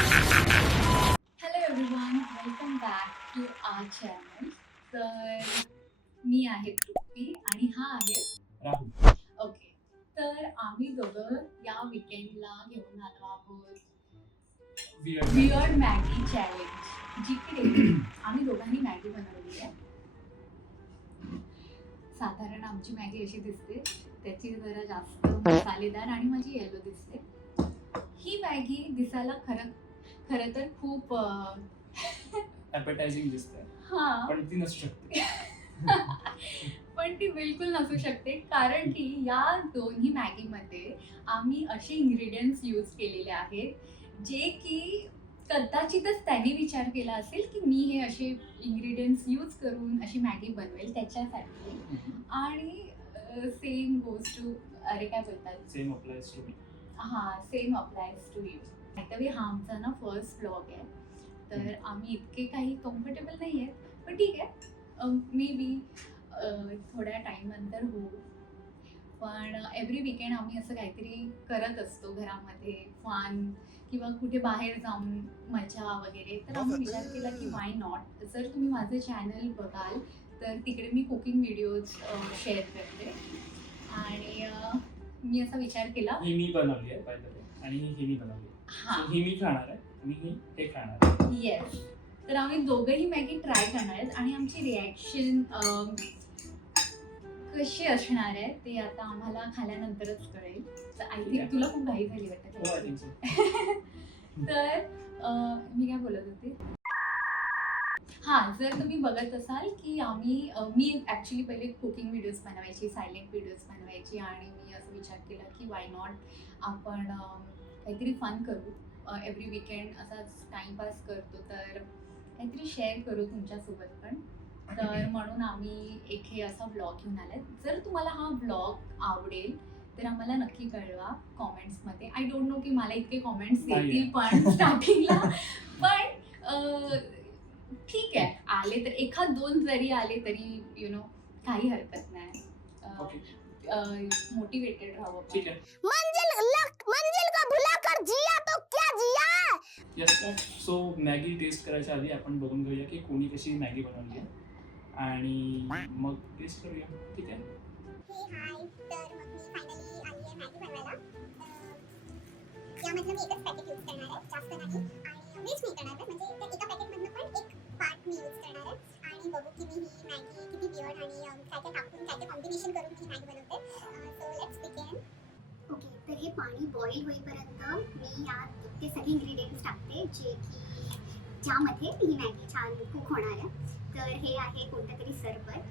Hello everyone, welcome back to our channel. तर मी आहे तृप्ती आणि हा आहे राहुल. ओके. तर आम्ही दोघं या विकेंडला घेऊन आलो आहोत वियर्ड मॅगी चॅलेंज, जिकडे आम्ही दोघांनी मॅगी बनवली आहे. साधारण आमची मॅगी अशी दिसते, त्याची जरा जास्त मसालेदार आणि माझी येलो दिसते. ही मॅगी दिसायला खरं तर खूप ॲपेटायझिंग दिसतंय, हा पण ती नसू शकते. पण ती बिलकुल नसू शकते, कारण की या दोन्ही मॅगीमध्ये आम्ही असे इंग्रेडियंट्स यूज केलेले आहेत जे की कदाचितच त्याने विचार केला असेल की मी हे असे इंग्रेडियंट्स यूज करून अशी मॅगी बनवेल त्याच्यासाठी. आणि सेम गोज टू, अरे काय बोलतात, same applies to me. Same applies to you. Actually हा आमचा ना फर्स्ट ब्लॉग आहे, तर आम्ही इतके काही कम्फर्टेबल नाही आहेत, पण ठीक आहे, मे बी थोड्या टाईम नंतर होऊ. पण एव्हरी विकेंड आम्ही असं काहीतरी करत असतो घरामध्ये, फन किंवा कुठे बाहेर जाऊन मजा वगैरे. तर आम्ही विचार केला की वाय नॉट, जर तुम्ही माझं चॅनल बघाल तर तिकडे मी कुकिंग व्हिडिओज शेअर करते. आणि मी असा विचार केला, ही मी बनवली आहे बाय द वे, आणि ही मी बनवली आहे. हा So, ही मी खाणार आहे आणि ही हे खाणार आहे. येस. तर आम्ही दोघंही मॅगी ट्राय करणार आहेत आणि आमची रिॲक्शन कशी असणार आहे ते आता आम्हाला खाल्यानंतरच कळेल. तर आय थिंक तुला खूप घाई झाली हो, I वाटतं. think so. तर मी काय बोलत होते, जर तुम्ही बघत असाल की मी ॲक्च्युली पहिले कुकिंग व्हिडिओज बनवायची, सायलेंट व्हिडिओज बनवायची, आणि मी असं विचार केला की वाय नॉट आपण काहीतरी फन करू. एव्हरी विकेंड असाच टाईमपास करतो, तर काहीतरी शेअर करू तुमच्यासोबत पण. तर म्हणून आम्ही एक हे असा ब्लॉग घेऊन आलाय. जर तुम्हाला हा ब्लॉग आवडेल तर आम्हाला नक्की कळवा कॉमेंट्समध्ये. आय डोंट नो की मला इतके कॉमेंट्स येतील पण स्टार्टिंगला, पण ठीक आहे, आले तर एखाद दोन जरी आले तरी काही हरकत नाही. मोटिवेटेड राहू आपण. ठीक आहे. मंजिल को भुलाकर जिया तो क्या जिया. येस. सो मॅगी टेस्ट करायच्या आधी आपण बघून घेऊया की कोणी कशी मॅगी बनवली आहे आणि मग टेस्ट करूया. ठीक आहे. हाय, तर मग मी फायनली आली आहे मॅगी बनवायला. यामधलं मी एकच पॅकेट यूज करणार आहे, जास्त नाही, आणि वेस्ट नाही करणार आहे. म्हणजे त्या एका पॅकेटमधनं पण एक पार्ट मी यूज करणार आहे. आणि बघू की मी ही मॅगी किती वियर्ड आणि काय काय टाकून, काय काय कॉम्बिनेशन करून ही मॅगी बनवते. So let's begin. ओके, तर हे पाणी बॉईल होईपर्यंत मी यात ते सगळे इंग्रेडियंट्स टाकते जे की ज्यामध्ये ही मॅगी छान कुक होणार आहे. तर हे आहे कोणतं तरी सरबत,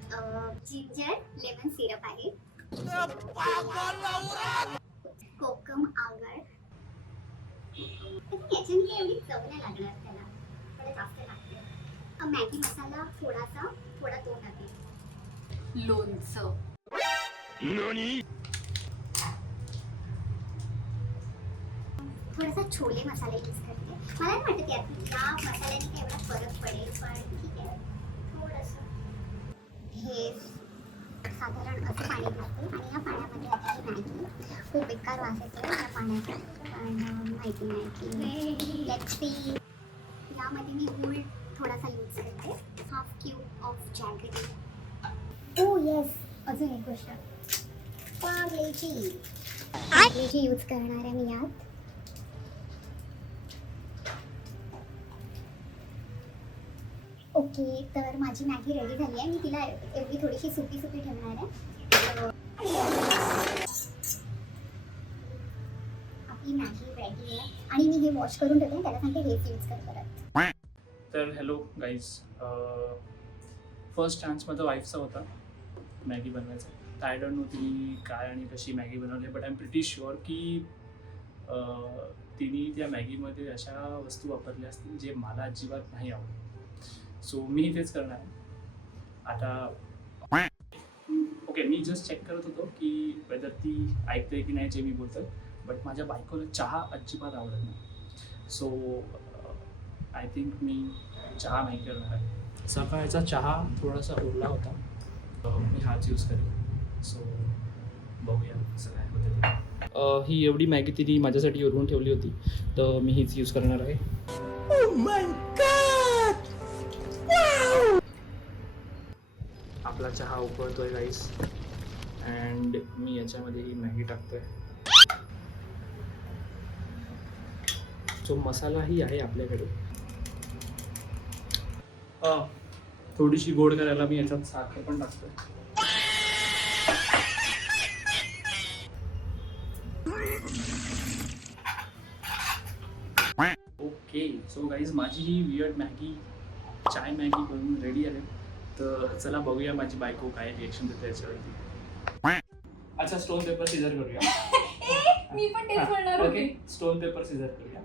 जिंजर लेमन सिरप आहे, कोकम आगळ. याच्याने काही एवढी चव नाही लागणार त्याला, थोडं जास्त लागते. मॅगी मसाला थोडा तो टाकेल. लोणचं. थोडासा छोले मसाला यूज करते. मला नाही वाटत या मसाल्याने काही एवढा फरक पडेल, पण ठीक आहे. थोडंसं हे साधारण असं पाणी टाकते आणि या पाण्यामध्ये आता ही मॅगी, खूप बेकार वास येतो या पाण्याचा, पण माहिती नाही की लेट्स सी. यामध्ये मी गूळ थोडासा यूज करते, half cube of jaggery. Oh yes, अजून एक गोष्ट, पार्लेजी यूज करणार आहे मी यात. ओके, तर माझी मॅगी रेडी झाली आहे. मी तिला एवढी थोडीशी सुकी ठेवणार आहे. आपली मॅगी रेडी आहे आणि मी हे वॉश करून ठेवते, त्याला सांगते हेच यूज कर परत. तर हॅलो गाईज, फर्स्ट चान्स माझा वाईफचा होता मॅगी बनवायचा. तर आय डोंट नो ती काय आणि कशी मॅगी बनवली, but I am pretty sure की तिने त्या मॅगीमध्ये अशा वस्तू वापरल्या असतील जे मला अजिबात नाही आवडत. सो मी तेच करणार आहे आता. ओके, मी जस्ट चेक करत होतो की वेदर ती ऐकते की नाही जे मी बोलतो, बट माझ्या बायकोला चहा अजिबात आवडत नाही. सो आय थिंक मी चहा नाही करणार आहे. सकाळचा चहा थोडासा उरला होता, मी हाच यूज करेन. सो बघूया कसं काय होतं ते. ही एवढी मॅगी तिने माझ्यासाठी उरवून ठेवली होती, तर मी हीच यूज करणार आहे. आपला चहा उकळतोय गाईस, अँड मी याच्यामध्ये ही मॅगी टाकतोय. जो मसालाही आहे आपल्याकडे. थोडीशी गोड करायला मी याच्यात साखर पण टाकतोय. ओके, सो गाईज माझी ही वियर्ड मॅगी, चाय मॅगी बनवून रेडी आहे. तर चला बघूया माझी बायको काय रिएक्शन देते याच्यावरती. अच्छा, स्टोन पेपर सीझर करूया. मी पण तेच म्हणणार ओके, होते. स्टोन पेपर सीझर करूया.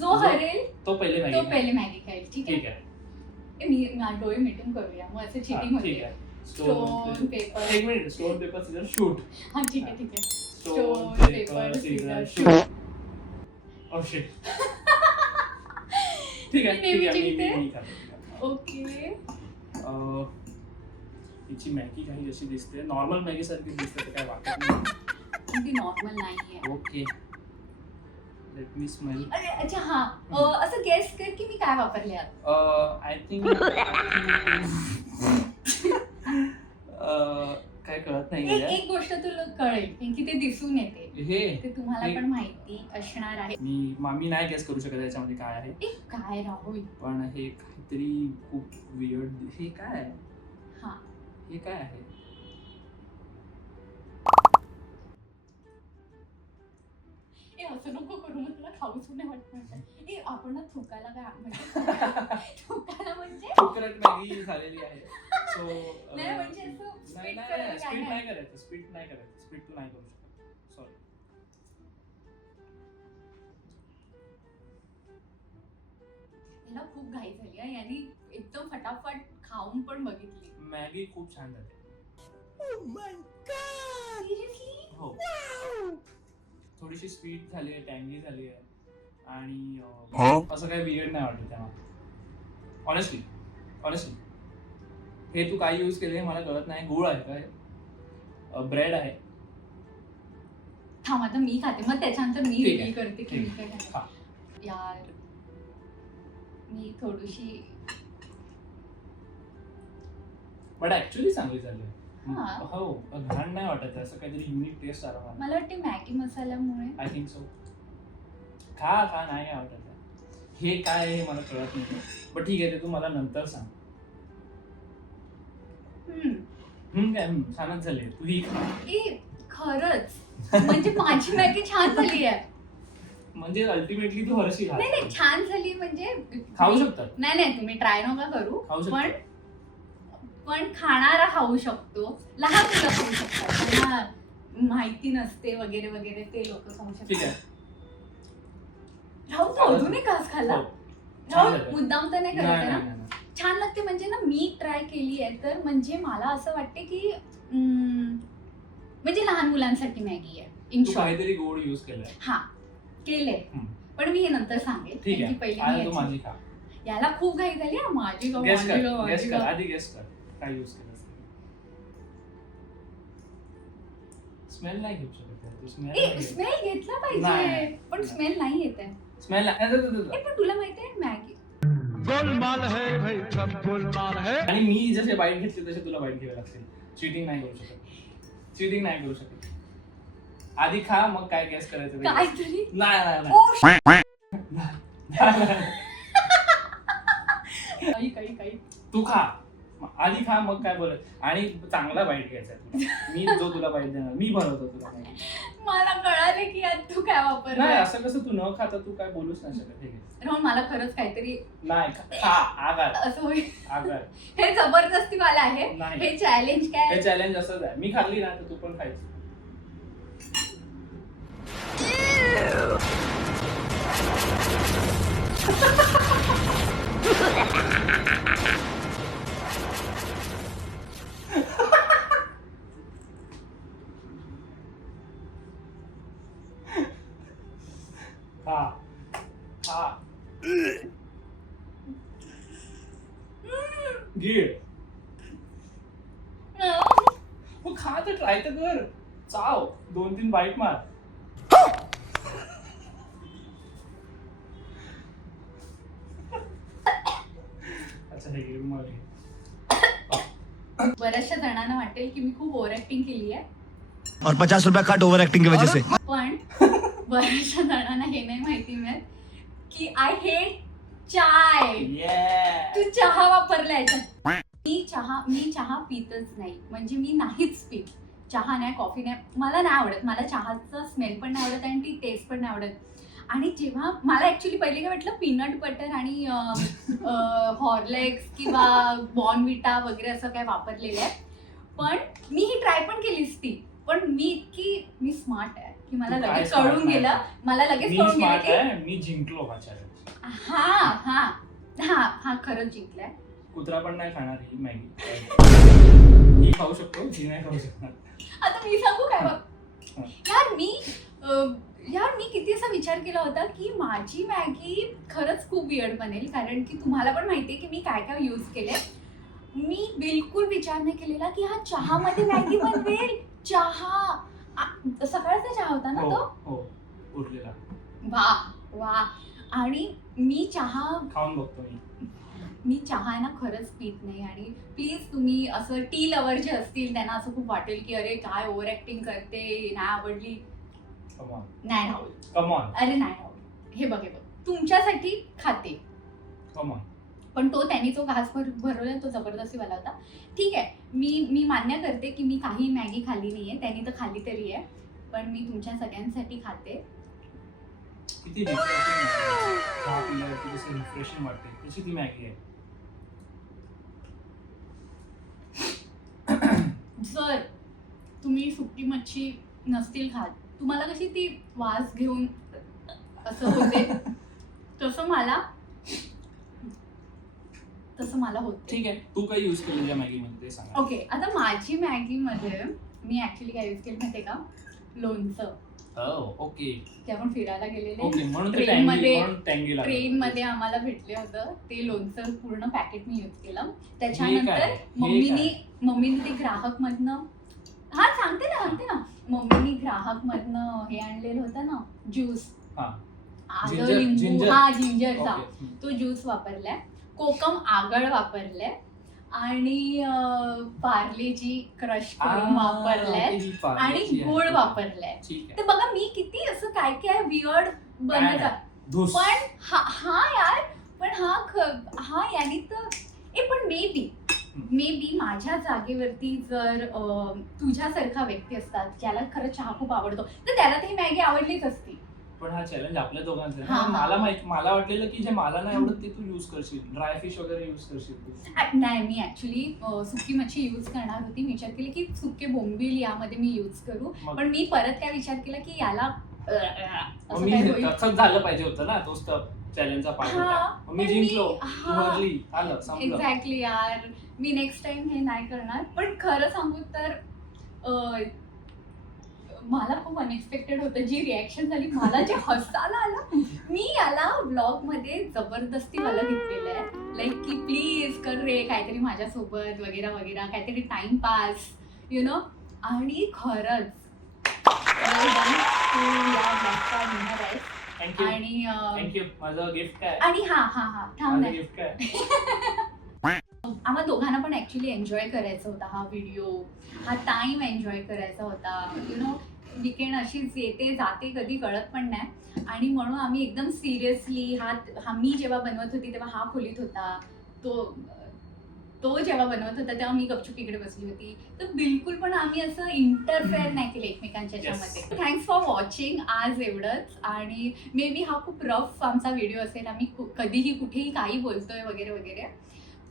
जो हरेल तो पहिले तो मॅगी. पहिले मॅगी खाईल. ठीक ठीक आहे. आहे. मी डोळे मिटून करूया, मग असं चिटिंग ठीक होते. आहे. Stone paper. एक मिनिट, स्टोन पेपर सीझर शूट. हा ठीक आहे ठीक आहे. Stone Stone, paper paper, scissor scissors, shoot. Oh shit. ठीक आहे, मी ठीक आहे. जिंकते? मी खातो. ओके. हिची मॅगी काही जशी दिसते, नॉर्मल मॅगी सारखी दिसते, तर काय वाटत नाही. ती नॉर्मल नाहीये. Okay, let me smell. अरे अच्छा हा. असं गेस कर की मी काय वापरले आज. आय थिंक काय कळत नाही एक गोष्ट तुला कळेल की ते दिसून येते. हे. ते तुम्हाला पण माहिती असणार आहे. मी नाही गेस करू शकत याच्यामध्ये काय आहे, काय राहुल. पण हे काहीतरी खूप वियर्ड. हे काय आहे? हा, हे काय आहे? ए असं नको करू, मग तुला खाऊच नाही वाटत. ए आपण ना थुकायला काय म्हणजे थुकायला म्हणजे चॉकलेट मॅगी झालेली आहे. सो नाही म्हणजे असं नाही spit नाही करायला काय स्पीड नाही. नाही करायचं, स्पीड नाही करायचं, स्पीड तू नाही करू शकत. सॉरी. याला खूप घाई झाली आहे. यांनी एकदम फटाफट खाऊन पण बघितली. मॅगी खूप छान झाली. Seriously? हो, थोडीशी स्वीट झाली आहे, टँगी झाली आहे, आणि असं काही वियर्ड नाही वाटत तेव्हा. ऑनेस्टली हे तू काय यूज केले मला कळत नाही. गुळ आहे काय? ब्रेड आहे. थांब आता मी खाते, मग त्याच्यानंतर मी ठीक आहे. रिव्हील करते की ठीक मी काय खाते. खा. यार मी थोडीशी बट ऍक्च्युली चांगली झाली आहे. हा. हो, घाण नाही वाटत, असं काहीतरी युनिक टेस्ट आला मला. मला वाटते मॅगी मसाल्यामुळे. I think so. खा नाही आवडत. हे काय आहे हे मला कळत नाही, बट ठीक आहे, ते तू मला नंतर सांग. काय छानच झाली, तू ही खा. ए खरंच म्हणजे माझी मॅगी छान झाली आहे. म्हणजे अल्टिमेटली तू हरशी खा. नाही छान झाली म्हणजे खाऊ शकतात. नाही तुम्ही ट्राय नका करू. खाऊ पण शकतात. पण खाणारा खाऊ शकतो, लहान मुलं खाऊ शकतात, त्यांना माहिती नसते वगैरे वगैरे, ते लोक खाऊ ठीक शकतात. आहे. राहुल तू अजून एक घास खाल्ला. हो. राहुल झालं. मुद्दाम तर नाही करत आहे ना. नाही. छान लागते म्हणजे ना, मी ट्राय केली आहे तर म्हणजे मला असं वाटते की म्हणजे लहान मुलांसाठी मॅगी आहे इन तू शॉर्ट. काहीतरी गोड यूज केलंय. हा केले, पण मी हे नंतर सांगेल. ठीक कारण आहे, की पहिले आता मी तू याची- माझी खा. याला खूप घाई झाली हा. माझी गं, गेस माझी गं, कर, माझी गेस कर, गं. आधी गेस कर काय यूज केलं. स्मेल नाही घेऊ शकत आहे. तू स्मेल ए स्मेल घेतला पाहिजे, नाही. पण स्मेल नाही येत आहे. स्मेल ए पण तुला माहिती आहे मॅगी गोलमाल है भाई, सब गोलमाल है. आणि मी जसे बाईट घेतले तसे तुला बाईट घ्यावे लागतील. चीटिंग नाही करू शकत. आधी खा, मग काय गेस करायचं ते guess. काहीतरी. नाही. ओ काही तू खा, आधी खा, मग काय बोलत. आणि चांगला बाईट घ्यायचा तुला. मी जो तुला बाईट देणार, मी भरवतो तुला. मला कळाले की आज तू काय नाही, वापरलं. असं कसं तू न खाता तू काय बोलूच नाही शकत. हे घे. राहुल मला खरंच काहीतरी नाही खा, आगार. असं होईल. आगार हे जबरदस्ती वाला आहे. नाही. हे चॅलेंज काय हे चॅलेंज असंच आहे. मी खाल्ली ना तर तू पण खायची. खा. घे. मग खा तर ट्राय तर कर. चाव 2-3 बाईट मार. अच्छा हे मला घे. बऱ्याचशा जणांना वाटेल की मी खूप ओव्हर ऍक्टिंग केली आहे, और 50 रुपया कट ओवर एक्टिंग की वजह से पण बऱ्याचशा जणांना हे नाही माहिती मिळत की आय हेट चाय. Yeah. तू चहा वापरला याच्यात. मी चहा पितच नाही, म्हणजे मी नाहीच पित. चहा नाही, कॉफी नाही, मला नाही आवडत. मला चहाचा स्मेल पण नाही आवडत आणि ती टेस्ट पण नाही आवडत. आणि जेव्हा मला ऍक्च्युली पहिले काय वाटलं पीनट बटर आणि हॉर्लिक्स किंवा बॉर्नव्हिटा वगैरे असं काय वापरलेलं आहे, पण मी ही ट्राय पण केलीच ती. पण मी स्मार्ट आहे की मला तू काय लगेच smart कळून नाही? गेलं. मला लगेच मी कळून गेलं स्मार्ट की आहे, मी जिंकलो हा चॅलेंज. हा हा हा हा खरंच जिंकलाय. कुत्रा पण नाही खाणार ही मॅगी. मी खाऊ शकतो, ही नाही खाऊ शकणार. आता मी सांगू काय बघ, हा. यार मी किती असा विचार केला होता की माझी मॅगी खरंच खूप वियर्ड बनेल, कारण की तुम्हाला पण माहितीये की मी काय काय यूज केले. मी बिलकुल विचार नाही केलेला की हा चहामध्ये मॅगी बनवेल. चहा सकाळचा चहा होता ना हो तो. हो उरलेला वा वा. आणि मी चहा खाऊन बघतो मी चहा ना खरंच पित नाही. आणि प्लीज तुम्ही असं टी लवर जे असतील त्यांना असं खूप वाटेल की अरे काय ओव्हर ऍक्टिंग करते, नाही आवडली, कमॉन नाही राहुल, कमॉन अरे नाही राहुल, हे बघ तुमच्यासाठी खाते. कमॉन. पण तो त्यांनी जो घास भरवला तो जबरदस्तीवाला होता. ठीक आहे, मी मान्य करते की मी काही मॅगी खाल्ली नाहीये, त्यांनी तर खाल्ली तरी आहे, पण मी तुमच्या सगळ्यांसाठी खाते. किती चहा पिल्यावरती कसं रिफ्रेशिंग वाटते, तशी ती मॅगी आहे. जर तुम्ही सुकी मच्छी नसतील खात, तुम्हाला कशी ती वास घेऊन असं होते, तसं मला होते. ठीक आहे, तू काय यूज केलं त्या मॅगीमध्ये ते सांग. ओके, आता माझी मॅगीमध्ये मी ऍक्च्युली काय यूज केलं माहितीये का, लोणचं. ओके ते आपण फिरायला गेलेले ओके, म्हणून ते टँगी लागलं. ट्रेनमध्ये आम्हाला भेटले होतं ते लोणचं, पूर्ण पॅकेट मी यूज केलं. हे त्याच्यानंतर काय? मम्मीने ते ग्राहक मधनं सांगते ना मम्मीने ग्राहक मधनं हे आणलेलं होतं ना ज्यूस, आलं लिंबू, जिंजरचा, ओके. तो ज्यूस वापरलाय. कोकम आगळ वापरलाय आणि पार्लेजी क्रश करून वापरलाय आणि गुळ वापरलाय. ठीक तर बघा मी किती असं काय काय वियर्ड बनवत. आहे. पण हा यार, पण हा याने तर पण मे बी माझ्या जागेवरती जर तुझ्यासारखा व्यक्ती असतात ज्याला खरंच चहा खूप आवडतो, तर त्याला ती मॅगी आवडलीच असती. पण हा चॅलेंज आपल्या दोघांचा हा, हा. मला वाटलेलं की जे मला नाही आवडत ते तू यूज करशील, ड्राय फिश वगैरे यूज करशील तू. नाही, मी ऍक्च्युली सुकी मच्छी यूज करणार होती. मी विचार केला की सुके बोंबील यामध्ये मी यूज करू, मग- पण मी परत काय विचार केला की याला असं मी काय होईल. तसंच झालं पाहिजे होतं ना, तोच तर चॅलेंजचा पार्ट हा, होता. मग मी पण जिंकलो, तू हा. हरली, आलं संपलं. एक्झॅक्टली यार, मी नेक्स्ट टाइम हे नाही करणार. पण खरं सांगू तर मला खूप अनएक्सपेक्टेड होतं जी रिॲक्शन झाली, मला जे हसायला आलं. मी याला ब्लॉग मध्ये जबरदस्ती मला घेतलेलं आहे, लाईक की प्लीज कर रे काहीतरी माझ्यासोबत वगैरे वगैरे, काहीतरी टाइमपास यु नो. आणि खरंच तू या ब्लॉगचा विनर आहेस. थँक्यू आणि थँक्यू. माझं गिफ्ट काय? आणि हा थांब माझं नाही, गिफ्ट काय? आम्हा दोघांना पण ऍक्च्युली एन्जॉय करायचा होता हा व्हिडिओ, हा टाइम एन्जॉय करायचा होता. यु नो, वीकेंड अशीच येते जाते कधी कळत पण नाही. आणि म्हणून आम्ही एकदम सिरियसली हा मी जेव्हा बनवत होती तेव्हा हा खोलीत होता, तो जेव्हा बनवत होता तेव्हा मी गपचूप इकडे बसली होती. तर बिलकुल पण आम्ही असं इंटरफेअर नाही केलं एकमेकांच्या याच्यामध्ये. थँक्स फॉर वॉचिंग आज एवढंच. आणि मे बी हा खूप रफ आमचा व्हिडिओ असेल, आम्ही कधीही कुठेही काही बोलतोय वगैरे वगैरे,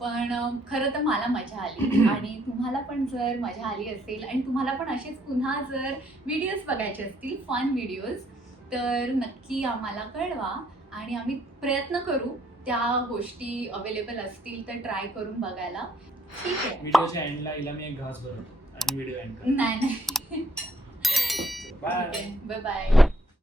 पण खरं तर मला मजा आली. आणि तुम्हाला पण जर मजा आली असेल आणि तुम्हाला पण असेच पुन्हा जर व्हिडिओज बघायचे असतील, फन व्हिडिओज, तर नक्की आम्हाला कळवा आणि आम्ही प्रयत्न करू त्या गोष्टी अवेलेबल असतील तर ट्राय करून बघायला. ठीक आहे, व्हिडिओच्या एंडला हिला मी एक घास भरतो आणि व्हिडिओ एंड करतो. नाही बाय. Bye bye.